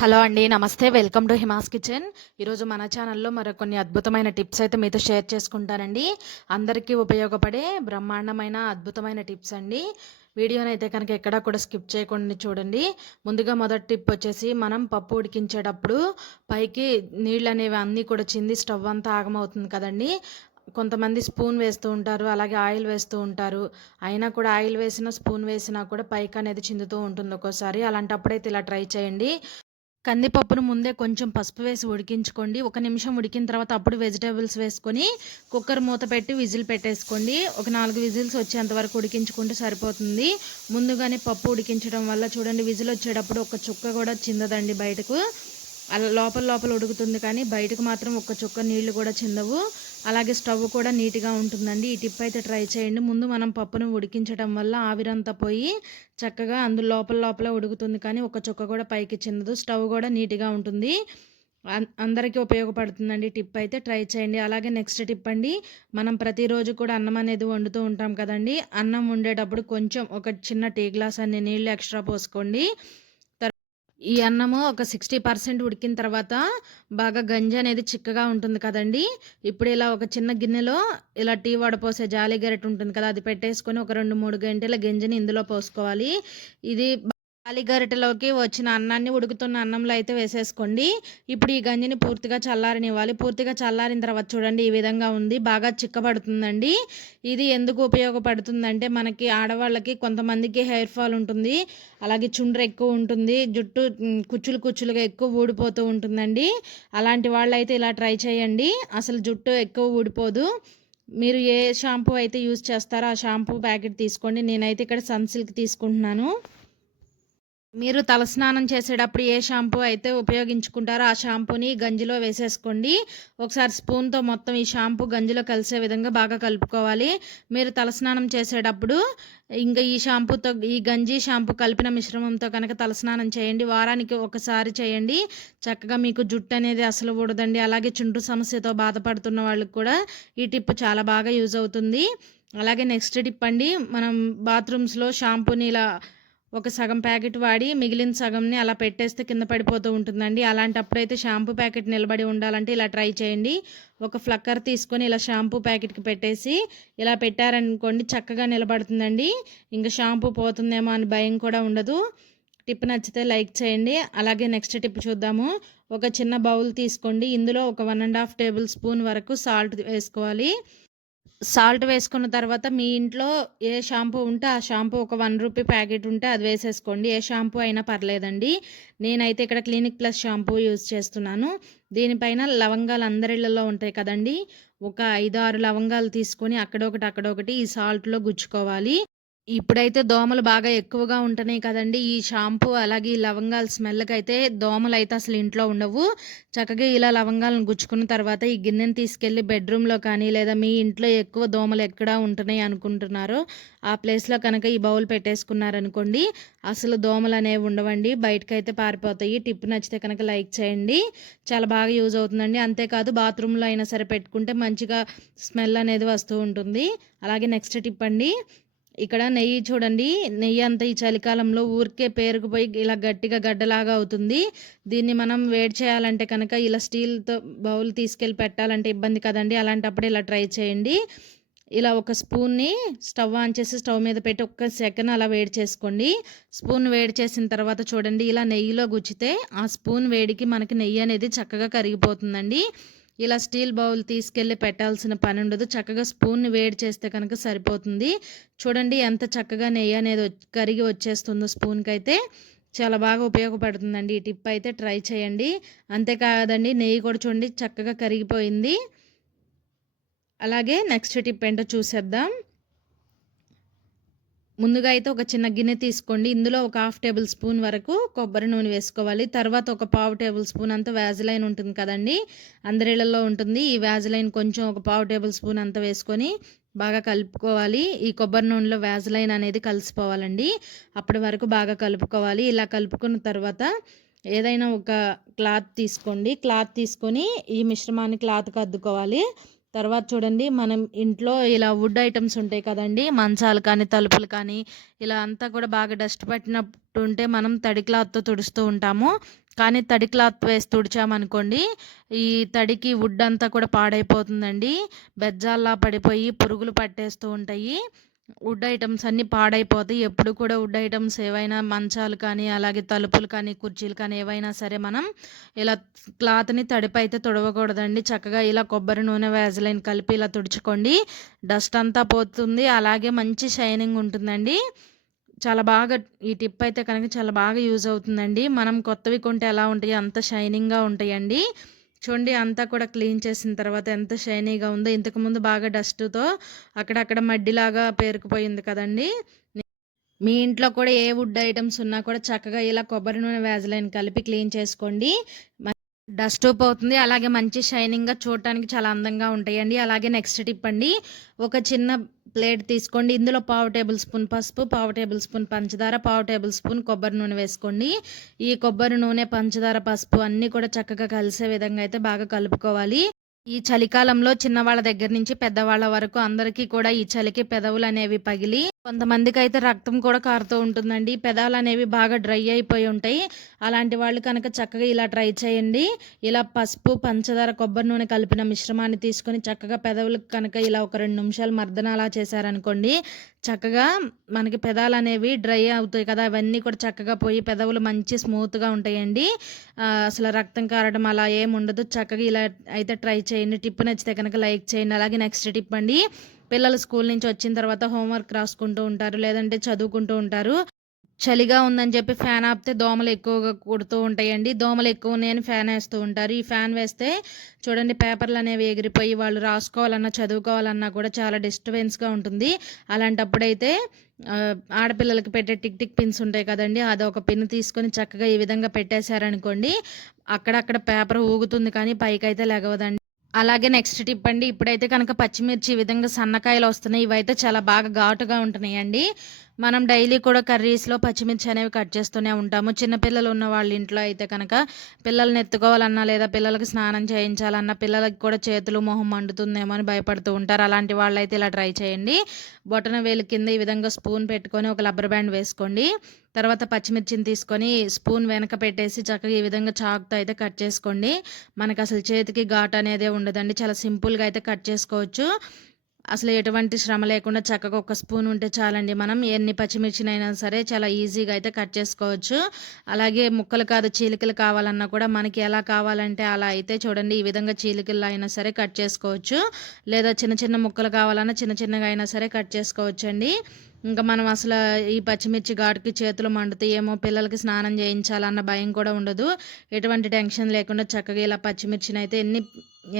Hello అండి నమస్తే. Welcome to Hima's kitchen. ఈరోజు మన ఛానల్లో మరి కొన్ని అద్భుతమైన టిప్స్ అయితే మీతో షేర్ చేసుకుంటానండి. అందరికీ ఉపయోగపడే బ్రహ్మాండమైన అద్భుతమైన టిప్స్ అండి. వీడియోని అయితే కనుక ఎక్కడా కూడా స్కిప్ చేయకుండా చూడండి. ముందుగా మొదటి టిప్ వచ్చేసి మనం పప్పు ఉడికించేటప్పుడు పైకి నీళ్ళు అనేవి అన్నీ కూడా చింది స్టవ్ అంతా ఆగమవుతుంది కదండి. కొంతమంది స్పూన్ వేస్తూ ఉంటారు అలాగే ఆయిల్ వేస్తూ ఉంటారు. అయినా కూడా ఆయిల్ వేసినా స్పూన్ వేసినా కూడా పైకి అనేది చిందుతూ ఉంటుంది ఒక్కోసారి. అలాంటప్పుడైతే ఇలా ట్రై చేయండి. కందిపప్పును ముందే కొంచెం పసుపు వేసి ఉడికించుకోండి. ఒక నిమిషం ఉడికిన తర్వాత అప్పుడు వెజిటేబుల్స్ వేసుకొని కుక్కర్ మూత పెట్టి విజిల్ పెట్టేసుకోండి. ఒక నాలుగు విజిల్స్ వచ్చేంత వరకు ఉడికించుకుంటే సరిపోతుంది. ముందుగానే పప్పు ఉడికించడం వల్ల చూడండి విజిల్ వచ్చేటప్పుడు ఒక చుక్క కూడా చిందదండి బయటకు. అలా లోపల లోపల ఉడుకుతుంది కానీ బయటకు మాత్రం ఒక చుక్క నీళ్ళు కూడా చిందవు. అలాగే స్టవ్ కూడా నీట్గా ఉంటుందండి. ఈ టిప్ అయితే ట్రై చేయండి. ముందు మనం పప్పును ఉడికించడం వల్ల ఆవిరంతా పోయి చక్కగా అందు లోపల లోపల ఉడుకుతుంది కానీ ఒక చుక్క కూడా పైకి చిందదు. స్టవ్ కూడా నీట్గా ఉంటుంది. అందరికీ ఉపయోగపడుతుందండి టిప్ అయితే. ట్రై చేయండి. అలాగే నెక్స్ట్ టిప్ అండి. మనం ప్రతిరోజు కూడా అన్నం అనేది వండుతూ ఉంటాం కదండి. అన్నం వండేటప్పుడు కొంచెం ఒక చిన్న టీ గ్లాస్ అన్ని నీళ్ళు ఎక్స్ట్రా పోసుకోండి. ఈ అన్నము ఒక సిక్స్టీ పర్సెంట్ ఉడికిన తర్వాత బాగా గంజి అనేది చిక్కగా ఉంటుంది కదండి. ఇప్పుడు ఇలా ఒక చిన్న గిన్నెలో ఇలా టీ వడపోసే జాలి గరెట్ ఉంటుంది కదా అది పెట్టేసుకొని ఒక రెండు మూడు గంటల గింజని ఇందులో పోసుకోవాలి. ఇది అలిగరిటలోకి వచ్చిన అన్నాన్ని ఉడుకుతున్న అన్నంలో అయితే వేసేసుకోండి. ఇప్పుడు ఈ గంజిని పూర్తిగా చల్లారనివ్వాలి. పూర్తిగా చల్లారిన తర్వాత చూడండి ఈ విధంగా ఉంది. బాగా చిక్కబడుతుందండి. ఇది ఎందుకు ఉపయోగపడుతుందంటే మనకి ఆడవాళ్ళకి కొంతమందికి హెయిర్ ఫాల్ ఉంటుంది. అలాగే చుండ్ర ఎక్కువ ఉంటుంది. జుట్టు కుచ్చులు కుచ్చులుగా ఎక్కువ ఊడిపోతూ ఉంటుందండి. అలాంటి వాళ్ళు అయితే ఇలా ట్రై చేయండి. అసలు జుట్టు ఎక్కువ ఊడిపోదు. మీరు ఏ షాంపూ అయితే యూజ్ చేస్తారో ఆ షాంపూ ప్యాకెట్ తీసుకోండి. నేనైతే ఇక్కడ సన్సిల్క్ తీసుకుంటున్నాను. మీరు తలస్నానం చేసేటప్పుడు ఏ షాంపూ అయితే ఉపయోగించుకుంటారో ఆ షాంపూని గంజిలో వేసేసుకోండి. ఒకసారి స్పూన్తో మొత్తం ఈ షాంపూ గంజిలో కలిసే విధంగా బాగా కలుపుకోవాలి. మీరు తలస్నానం చేసేటప్పుడు ఇంకా ఈ షాంపూతో ఈ గంజి షాంపూ కలిపిన మిశ్రమంతో కనుక తలస్నానం చేయండి. వారానికి ఒకసారి చేయండి. చక్కగా మీకు జుట్టు అనేది అసలు ఊడదండి. అలాగే చుంటు సమస్యతో బాధపడుతున్న వాళ్ళకి కూడా ఈ టిప్ చాలా బాగా యూజ్ అవుతుంది. అలాగే నెక్స్ట్ టిప్ అండి మనం బాత్రూమ్స్లో షాంపూని ఇలా ఒక సగం ప్యాకెట్ వాడి మిగిలిన సగంని అలా పెట్టేస్తే కింద పడిపోతూ ఉంటుందండి. అలాంటప్పుడు అయితే షాంపూ ప్యాకెట్ నిలబడి ఉండాలంటే ఇలా ట్రై చేయండి. ఒక ఫ్లక్కర్ తీసుకొని ఇలా షాంపూ ప్యాకెట్కి పెట్టేసి ఇలా పెట్టారనుకోండి చక్కగా నిలబడుతుందండి. ఇంకా షాంపూ పోతుందేమో అని భయం కూడా ఉండదు. టిప్ నచ్చితే లైక్ చేయండి. అలాగే నెక్స్ట్ టిప్ చూద్దాము. ఒక చిన్న బౌల్ తీసుకోండి. ఇందులో ఒక one and half tablespoon వరకు సాల్ట్ వేసుకోవాలి. సాల్ట్ వేసుకున్న తర్వాత మీ ఇంట్లో ఏ షాంపూ ఉంటే ఆ షాంపూ ఒక వన్ రూపీ ప్యాకెట్ ఉంటే అది వేసేసుకోండి. ఏ షాంపూ అయినా పర్లేదండి. నేనైతే ఇక్కడ క్లినిక్ ప్లస్ షాంపూ యూజ్ చేస్తున్నాను. దీనిపైన లవంగాలు అందరిళ్ళలో ఉంటాయి కదండి. ఒక ఐదు ఆరు లవంగాలు తీసుకొని అక్కడొకటి అక్కడొకటి ఈ సాల్ట్లో గుచ్చుకోవాలి. ఇప్పుడైతే దోమలు బాగా ఎక్కువగా ఉంటున్నాయి కదండి. ఈ షాంపూ అలాగే ఈ లవంగాల స్మెల్కి అయితే దోమలు అయితే అసలు ఇంట్లో ఉండవు. చక్కగా ఇలా లవంగాలను గుచ్చుకున్న తర్వాత ఈ గిన్నెని తీసుకెళ్ళి బెడ్రూమ్లో కానీ లేదా మీ ఇంట్లో ఎక్కువ దోమలు ఎక్కడ ఉంటున్నాయి అనుకుంటున్నారో. ఆ ప్లేస్లో కనుక ఈ బౌల్ పెట్టేసుకున్నారనుకోండి అసలు దోమలు అనేవి ఉండవండి. బయటకైతే పారిపోతాయి. టిప్ నచ్చితే కనుక లైక్ చేయండి. చాలా బాగా యూజ్ అవుతుందండి. అంతేకాదు బాత్రూంలో అయినా సరే పెట్టుకుంటే మంచిగా స్మెల్ అనేది వస్తూ ఉంటుంది. అలాగే నెక్స్ట్ టిప్ అండి ఇక్కడ నెయ్యి చూడండి నెయ్యి అంతా ఈ చలికాలంలో ఊరికే పేరుకుపోయి ఇలా గట్టిగా గడ్డలాగా అవుతుంది. దీన్ని మనం వేడి చేయాలంటే కనుక ఇలా స్టీల్తో బౌల్ తీసుకెళ్ళి పెట్టాలంటే ఇబ్బంది కదండి. అలాంటప్పుడు ఇలా ట్రై చేయండి. ఇలా ఒక స్పూన్ని స్టవ్ ఆన్ చేసి స్టవ్ మీద పెట్టి ఒక్క సెకండ్ అలా వేడి చేసుకోండి. స్పూన్ వేడి చేసిన తర్వాత చూడండి ఇలా నెయ్యిలో గుచ్చితే ఆ స్పూన్ వేడికి మనకి నెయ్యి అనేది చక్కగా కరిగిపోతుందండి. ఇలా స్టీల్ బౌల్ తీసుకెళ్ళి పెట్టాల్సిన పని ఉండదు చక్కగా స్పూన్ని వేడి చేస్తే కనుక సరిపోతుంది. చూడండి ఎంత చక్కగా నెయ్యి అనేది కరిగి వచ్చేస్తుందో స్పూన్కి అయితే చాలా బాగా ఉపయోగపడుతుందండి. ఈ టిప్ అయితే ట్రై చేయండి. అంతేకాదండి నెయ్యి కూడా చూడండి చక్కగా కరిగిపోయింది. అలాగే నెక్స్ట్ టిప్ ఏంటో చూసేద్దాం. ముందుగా అయితే ఒక చిన్న గిన్నె తీసుకోండి. ఇందులో ఒక హాఫ్ టేబుల్ స్పూన్ వరకు కొబ్బరి నూనె వేసుకోవాలి. తర్వాత ఒక పావు టేబుల్ స్పూన్ అంత వ్యాజిలైన్ ఉంటుంది కదండి. అందరిళ్ళలో ఉంటుంది. ఈ వ్యాజిలైన్ కొంచెం ఒక పావు టేబుల్ స్పూన్ అంత వేసుకొని బాగా కలుపుకోవాలి. ఈ కొబ్బరి నూనెలో వ్యాజిలైన్ అనేది కలిసిపోవాలండి. అప్పటి వరకు బాగా కలుపుకోవాలి. ఇలా కలుపుకున్న తర్వాత ఏదైనా ఒక క్లాత్ తీసుకోండి. క్లాత్ తీసుకొని ఈ మిశ్రమాన్ని క్లాత్కి అద్దుకోవాలి. తర్వాత చూడండి మనం ఇంట్లో ఇలా వుడ్ ఐటమ్స్ ఉంటాయి కదండి మంచాలు కానీ తలుపులు కానీ ఇలా అంతా కూడా బాగా డస్ట్ పట్టినట్టు ఉంటే మనం తడి క్లాత్తో తుడుస్తూ ఉంటాము. కానీ తడి క్లాత్ వేసి తుడిచామనుకోండి ఈ తడికి వుడ్ అంతా కూడా పాడైపోతుందండి. బెజ్జాల్లా పడిపోయి పురుగులు పట్టేస్తూ ఉంటాయి. వుడ్ ఐటమ్స్ అన్నీ పాడైపోతాయి. ఎప్పుడు కూడా వుడ్ ఐటమ్స్ ఏవైనా మంచాలు కానీ అలాగే తలుపులు కానీ కుర్చీలు కానీ ఏవైనా సరే మనం ఇలా క్లాత్ని తడిపైతే అయితే తుడవకూడదండి. చక్కగా ఇలా కొబ్బరి నూనె వ్యాజలైన్ కలిపి ఇలా తుడుచుకోండి. డస్ట్ అంతా పోతుంది. అలాగే మంచి షైనింగ్ ఉంటుందండి. చాలా బాగా ఈ టిప్ అయితే కనుక చాలా బాగా యూజ్ అవుతుందండి. మనం కొత్తవి కొంటే ఎలా ఉంటాయి? అంత షైనింగ్గా ఉంటాయండి. చూడండి అంతా కూడా క్లీన్ చేసిన తర్వాత ఎంత షైనీగా ఉందో ఇంతకుముందు బాగా డస్ట్తో అక్కడక్కడ మడ్డిలాగా పేరుకుపోయింది కదండి. మీ ఇంట్లో కూడా ఏ వుడ్ ఐటమ్స్ ఉన్నా కూడా చక్కగా ఇలా కొబ్బరి నూనె వ్యాజ్లైన్ కలిపి క్లీన్ చేసుకోండి. డస్ట్ పోతుంది అలాగే మంచి షైనింగ్గా చూడటానికి చాలా అందంగా ఉంటాయండి. అలాగే నెక్స్ట్ టిప్ అండి. ఒక చిన్న ప్లేట్ తీసుకోండి. ఇందులో పావు టేబుల్ స్పూన్ పసుపు పావు టేబుల్ స్పూన్ పంచదార పావు టేబుల్ స్పూన్ కొబ్బరి నూనె వేసుకోండి. ఈ కొబ్బరి నూనె పంచదార పసుపు అన్నీ కూడా చక్కగా కలిసే విధంగా అయితే బాగా కలుపుకోవాలి. ఈ చలికాలంలో చిన్నవాళ్ళ దగ్గర నుంచి పెద్దవాళ్ళ వరకు అందరికీ కూడా ఈ చలికి పెదవులు అనేవి పగిలి కొంతమందికి అయితే రక్తం కూడా కారుతూ ఉంటుందండి. పెదాలు అనేవి బాగా డ్రై అయిపోయి ఉంటాయి. అలాంటి వాళ్ళు కనుక చక్కగా ఇలా ట్రై చేయండి. ఇలా పసుపు పంచదార కొబ్బరి నూనె కలిపిన మిశ్రమాన్ని తీసుకొని చక్కగా పెదవులకు కనుక ఇలా ఒక రెండు నిమిషాలు మర్దన అలా చేశారనుకోండి చక్కగా మనకి పెదాలు అనేవి డ్రై అవుతాయి కదా. అవన్నీ కూడా చక్కగా పోయి పెదవులు మంచి స్మూత్గా ఉంటాయండి. అసలు రక్తం కారడం అలా ఏముండదు ఉండదు. చక్కగా ఇలా అయితే ట్రై చేయండి. టిప్ నచ్చితే కనుక లైక్ చేయండి. అలాగే నెక్స్ట్ టిప్ అండి పిల్లలు స్కూల్ నుంచి వచ్చిన తర్వాత హోంవర్క్ రాసుకుంటూ ఉంటారు లేదంటే చదువుకుంటూ ఉంటారు. చలిగా ఉందని చెప్పి ఫ్యాన్ ఆపితే దోమలు ఎక్కువగా కుడుతూ ఉంటాయండి. దోమలు ఎక్కువ ఉన్నాయని ఫ్యాన్ వేస్తూ ఉంటారు. ఈ ఫ్యాన్ వేస్తే చూడండి పేపర్లు అనేవి ఎగిరిపోయి వాళ్ళు రాసుకోవాలన్నా చదువుకోవాలన్నా కూడా చాలా డిస్టర్బెన్స్గా ఉంటుంది. అలాంటప్పుడైతే ఆడపిల్లలకి పెట్టే టిక్ టిక్ పిన్స్ ఉంటాయి కదండి. అది ఒక పిన్ తీసుకొని చక్కగా ఈ విధంగా పెట్టేశారనుకోండి అక్కడక్కడ పేపర్ ఊగుతుంది కానీ పైకి అయితే లెగవదండి. అలాగే నెక్స్ట్ టిప్ అండి ఇప్పుడైతే కనుక పచ్చిమిర్చి ఈ విధంగా సన్నకాయలు వస్తున్నాయి ఇవైతే చాలా బాగా ఘాటుగా ఉంటున్నాయి అండి మనం డైలీ కూడా కర్రీస్లో పచ్చిమిర్చి అనేవి కట్ చేస్తూనే ఉంటాము. చిన్నపిల్లలు ఉన్న వాళ్ళ ఇంట్లో అయితే కనుక పిల్లల్ని ఎత్తుకోవాలన్నా లేదా పిల్లలకి స్నానం చేయించాలన్నా పిల్లలకి కూడా చేతులు మొహం మండుతుందేమో అని భయపడుతూ ఉంటారు. అలాంటి వాళ్ళు అయితే ఇలా ట్రై చేయండి. బొటన వేలు కింద ఈ విధంగా స్పూన్ పెట్టుకొని ఒక రబ్బర్ బ్యాండ్ వేసుకోండి. తర్వాత పచ్చిమిర్చిని తీసుకొని స్పూన్ వెనక పెట్టేసి చక్కగా ఈ విధంగా చాకుతో అయితే కట్ చేసుకోండి. మనకు అసలు చేతికి ఘాట్ అనేది ఉండదండి. చాలా సింపుల్గా అయితే కట్ చేసుకోవచ్చు. అసలు ఎటువంటి శ్రమ లేకుండా చక్కగా ఒక స్పూన్ ఉంటే చాలండి. మనం ఎన్ని పచ్చిమిర్చినైనా సరే చాలా ఈజీగా అయితే కట్ చేసుకోవచ్చు. అలాగే ముక్కలు కాదు చీలికలు కావాలన్నా కూడా మనకి ఎలా కావాలంటే అలా అయితే చూడండి ఈ విధంగా చీలికలు అయినా సరే కట్ చేసుకోవచ్చు. లేదా చిన్న చిన్న ముక్కలు కావాలన్నా చిన్న చిన్నగా అయినా సరే కట్ చేసుకోవచ్చు అండి ఇంకా మనం అసలు ఈ పచ్చిమిర్చి ఘాటుకి చేతులు మండుతాయేమో పిల్లలకి స్నానం చేయించాలన్న భయం కూడా ఉండదు. ఎటువంటి టెన్షన్ లేకుండా చక్కగా ఇలా పచ్చిమిర్చిని అయితే ఎన్ని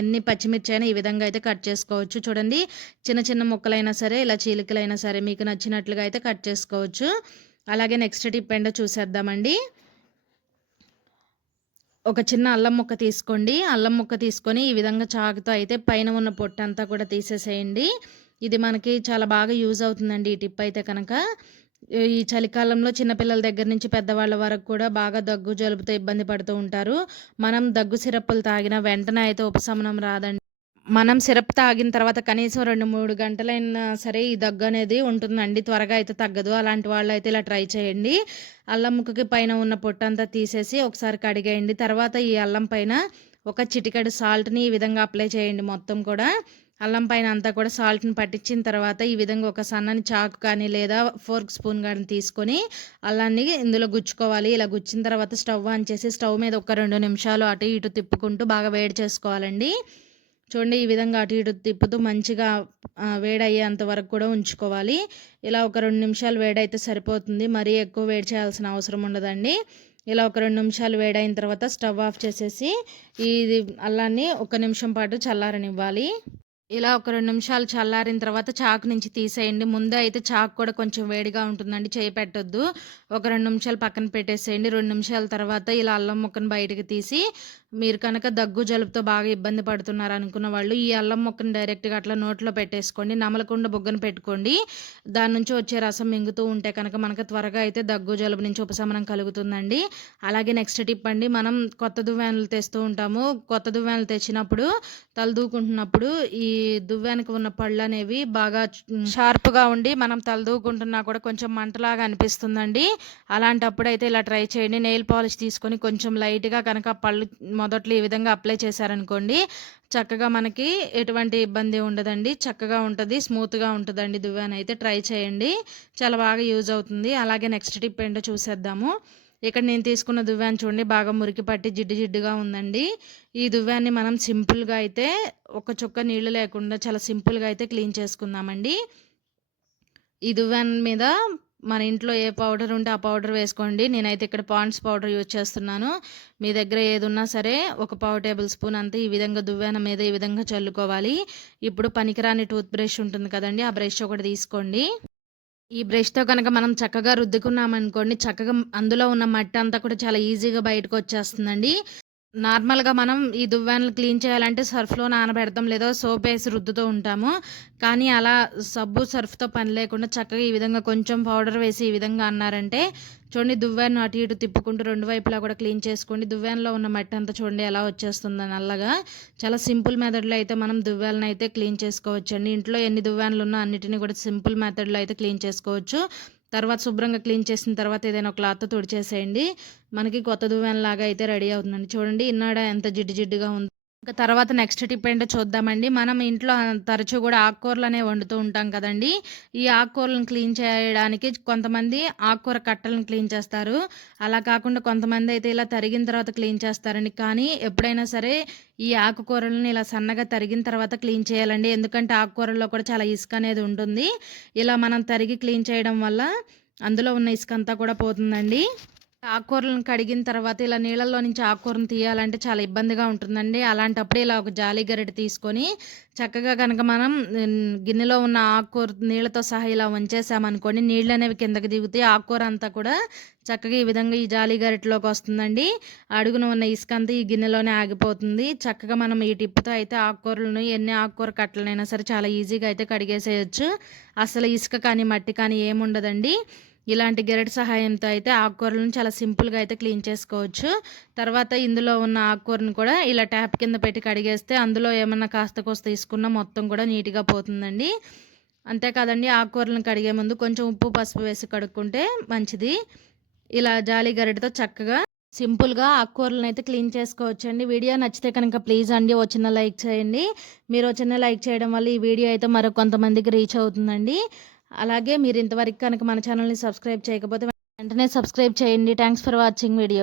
ఎన్ని పచ్చిమిర్చి అయినా ఈ విధంగా అయితే కట్ చేసుకోవచ్చు. చూడండి చిన్న చిన్న ముక్కలైనా సరే ఇలా చీలికలైనా సరే మీకు నచ్చినట్లుగా అయితే కట్ చేసుకోవచ్చు. అలాగే నెక్స్ట్ టిప్ ఏంటో చూసేద్దామండి. ఒక చిన్న అల్లం ముక్క తీసుకోండి. అల్లం ముక్క తీసుకొని ఈ విధంగా చాకుతో అయితే పైన ఉన్న పొట్టంతా కూడా తీసేసేయండి. ఇది మనకి చాలా బాగా యూజ్ అవుతుందండి ఈ టిప్ అయితే కనుక. ఈ చలికాలంలో చిన్నపిల్లల దగ్గర నుంచి పెద్దవాళ్ళ వరకు కూడా బాగా దగ్గు జలుబుతో ఇబ్బంది పడుతూ ఉంటారు. మనం దగ్గు సిరప్పులు తాగిన వెంటనే అయితే ఉపశమనం రాదండి. మనం సిరప్ తాగిన తర్వాత కనీసం రెండు మూడు గంటలైనా సరే ఈ దగ్గు అనేది ఉంటుందండి. త్వరగా అయితే తగ్గదు. అలాంటి వాళ్ళు అయితే ఇలా ట్రై చేయండి. అల్లం ముక్కకి పైన ఉన్న పొట్టంతా తీసేసి ఒకసారి కడిగేయండి. తర్వాత ఈ అల్లం పైన ఒక చిటికెడు సాల్ట్ని ఈ విధంగా అప్లై చేయండి మొత్తం కూడా. అల్లం పైన అంతా కూడా సాల్ట్ని పట్టించిన తర్వాత ఈ విధంగా ఒక సన్నని చాకు కానీ లేదా ఫోర్క్ స్పూన్ కానీ తీసుకొని అల్లాన్ని ఇందులో గుచ్చుకోవాలి. ఇలా గుచ్చిన తర్వాత స్టవ్ ఆన్ చేసి స్టవ్ మీద ఒక రెండు నిమిషాలు అటు ఇటు తిప్పుకుంటూ బాగా వేడి చేసుకోవాలండి. చూడండి ఈ విధంగా అటు ఇటు తిప్పుతూ మంచిగా వేడయ్యేంత వరకు కూడా ఉంచుకోవాలి. ఇలా ఒక రెండు నిమిషాలు వేడైతే సరిపోతుంది. మరీ ఎక్కువ వేడి చేయాల్సిన అవసరం ఉండదండి. ఇలా ఒక రెండు నిమిషాలు వేడైన తర్వాత స్టవ్ ఆఫ్ చేసేసి ఇది అల్లాన్ని ఒక నిమిషం పాటు చల్లారనివ్వాలి. ఇలా ఒక రెండు నిమిషాలు చల్లారిన తర్వాత చాకు నుంచి తీసేయండి. ముందే అయితే చాకు కూడా కొంచెం వేడిగా ఉంటుందండి చేయి పెట్టొద్దు. ఒక రెండు నిమిషాలు పక్కన పెట్టేసేయండి. రెండు నిమిషాల తర్వాత ఇలా అల్లం ముక్కను బయటకు తీసి మీరు కనుక దగ్గు జలుబుతో బాగా ఇబ్బంది పడుతున్నారు అనుకున్న వాళ్ళు ఈ అల్లం ముక్కను డైరెక్ట్గా అట్లా నోట్లో పెట్టేసుకోండి. నమలకుండా బొగ్గను పెట్టుకోండి. దాని నుంచి వచ్చే రసం మింగుతూ ఉంటే కనుక మనకు త్వరగా అయితే దగ్గు జలుబు నుంచి ఉపశమనం కలుగుతుందండి. అలాగే నెక్స్ట్ టిప్ అండి మనం కొత్త దువ్వెనలు తెస్తూ ఉంటాము. కొత్త దువ్వెనలు తెచ్చినప్పుడు తలదూకుంటున్నప్పుడు ఈ దువ్వానికి ఉన్న పళ్ళు అనేవి బాగా షార్ప్గా ఉండి మనం తలదూకుంటున్నా కూడా కొంచెం మంటలాగా అనిపిస్తుందండి. అలాంటప్పుడు అయితే ఇలా ట్రై చేయండి. నెయిల్ పాలిష్ తీసుకొని కొంచెం లైట్గా కనుక పళ్ళు మొదట్లో ఈ విధంగా అప్లై చేశారనుకోండి చక్కగా మనకి ఎటువంటి ఇబ్బంది ఉండదండి. చక్కగా ఉంటుంది స్మూత్గా ఉంటుందండి దువ్వెన అయితే ట్రై చేయండి. చాలా బాగా యూజ్ అవుతుంది. అలాగే నెక్స్ట్ టిప్ ఏంటో చూసేద్దాము. ఇక్కడ నేను తీసుకున్న దువ్వాన్ని చూడండి బాగా మురికి పట్టి జిడ్డు జిడ్డుగా ఉందండి. ఈ దువ్వాన్ని మనం సింపుల్గా అయితే ఒక చుక్క నీళ్ళు లేకుండా చాలా సింపుల్గా అయితే క్లీన్ చేసుకుందామండి. ఈ దువ్వాన్ మీద మన ఇంట్లో ఏ పౌడర్ ఉంటే ఆ పౌడర్ వేసుకోండి. నేనైతే ఇక్కడ పాండ్స్ పౌడర్ యూజ్ చేస్తున్నాను. మీ దగ్గర ఏది ఉన్నా సరే ఒక పావు టేబుల్ స్పూన్ అంతా ఈ విధంగా దువ్వాన మీద ఈ విధంగా చల్లుకోవాలి. ఇప్పుడు పనికిరాని టూత్ బ్రష్ ఉంటుంది కదండి ఆ బ్రష్ ఒకటి తీసుకోండి. ఈ బ్రష్తో కనుక మనం చక్కగా రుద్దుకున్నామనుకోండి చక్కగా అందులో ఉన్న మట్టి అంతా కూడా చాలా ఈజీగా బయటకు వచ్చేస్తుందండి నార్మల్గా మనం ఈ దువ్వాన్లు క్లీన్ చేయాలంటే సర్ఫ్లో నానబెడతాం లేదా సోప్ వేసి రుద్దుతూ ఉంటాము. కానీ అలా సబ్బు సర్ఫ్తో పని లేకుండా చక్కగా ఈ విధంగా కొంచెం పౌడర్ వేసి ఈ విధంగా అన్నారంటే చూడండి దువ్వాన్ని అటు ఇటు తిప్పుకుంటూ రెండు వైపులా కూడా క్లీన్ చేసుకోండి. దువ్వాన్లో ఉన్న మట్టి అంతా చూడండి ఎలా వచ్చేస్తుందో నల్లగా చాలా సింపుల్ మెథడ్లో అయితే మనం దువ్వాలను అయితే క్లీన్ చేసుకోవచ్చండి. ఇంట్లో ఎన్ని దువ్వెనలు ఉన్నా అన్నిటిని కూడా సింపుల్ మెథడ్లో అయితే క్లీన్ చేసుకోవచ్చు. తర్వాత శుభ్రంగా క్లీన్ చేసిన తర్వాత ఏదైనా క్లాత్ తుడిచేసేయండి. మనకి కొత్త దువ్వెనలాగా అయితే రెడీ అవుతుందండి. చూడండి ఇన్నాడ ఎంత జిడ్డు జిడ్డుగా ఉంది. ఇంకా తర్వాత నెక్స్ట్ టిప్ ఏంటో చూద్దామండి. మనం ఇంట్లో తరచూ కూడా ఆకుకూరలు అనేవి వండుతూ ఉంటాం కదండి. ఈ ఆకుకూరలను క్లీన్ చేయడానికి కొంతమంది ఆకుకూర కట్టలను క్లీన్ చేస్తారు. అలా కాకుండా కొంతమంది అయితే ఇలా తరిగిన తర్వాత క్లీన్ చేస్తారండి. కానీ ఎప్పుడైనా సరే ఈ ఆకుకూరలను ఇలా సన్నగా తరిగిన తర్వాత క్లీన్ చేయాలండి. ఎందుకంటే ఆకుకూరల్లో కూడా చాలా ఇసుక అనేది ఉంటుంది. ఇలా మనం తరిగి క్లీన్ చేయడం వల్ల అందులో ఉన్న ఇసుక అంతా కూడా పోతుందండి. ఆకుకూరలను కడిగిన తర్వాత ఇలా నీళ్ళల్లో నుంచి ఆకుకూరను తీయాలంటే చాలా ఇబ్బందిగా ఉంటుందండి. అలాంటప్పుడు ఇలా ఒక జాలి గరిటె తీసుకొని చక్కగా కనుక మనం గిన్నెలో ఉన్న ఆకుకూర నీళ్ళతో సహా ఇలా వంచేసామనుకోండి నీళ్ళు అనేవి కిందకి దిగుతాయి. ఆకుకూర అంతా కూడా చక్కగా ఈ విధంగా ఈ జాలి గరిటలోకి వస్తుందండి. అడుగున ఉన్న ఇసుక అంతా ఈ గిన్నెలోనే ఆగిపోతుంది. చక్కగా మనం ఈ టిప్పుతో అయితే ఆకుకూరలను ఎన్ని ఆకుకూర కట్టలనైనా సరే చాలా ఈజీగా అయితే కడిగేసేయచ్చు. అసలు ఇసుక కానీ మట్టి కానీ ఏముండదండి. ఇలాంటి గెరటి సహాయంతో అయితే ఆకుకూరలను చాలా సింపుల్గా అయితే క్లీన్ చేసుకోవచ్చు. తర్వాత ఇందులో ఉన్న ఆకుకూరను కూడా ఇలా ట్యాప్ కింద పెట్టి కడిగేస్తే అందులో ఏమన్నా కాస్త కోస్త తీసుకున్న మొత్తం కూడా నీట్గా పోతుందండి. అంతేకాదండి ఆకుకూరలను కడిగే ముందు కొంచెం ఉప్పు పసుపు వేసి కడుక్కుంటే మంచిది. ఇలా జాలి గరిటతో చక్కగా సింపుల్గా ఆకుకూరలను అయితే క్లీన్ చేసుకోవచ్చండి. వీడియో నచ్చితే కనుక ప్లీజ్ అండి వచ్చిన లైక్ చేయండి. మీరు వచ్చిన లైక్ చేయడం వల్ల ఈ వీడియో అయితే మరో కొంతమందికి రీచ్ అవుతుందండి. అలాగే మీరు ఇంతవరకు కనుక మన ఛానల్ని సబ్స్క్రైబ్ చేయకపోతే వెంటనే సబ్స్క్రైబ్ చేయండి. Thanks for watching video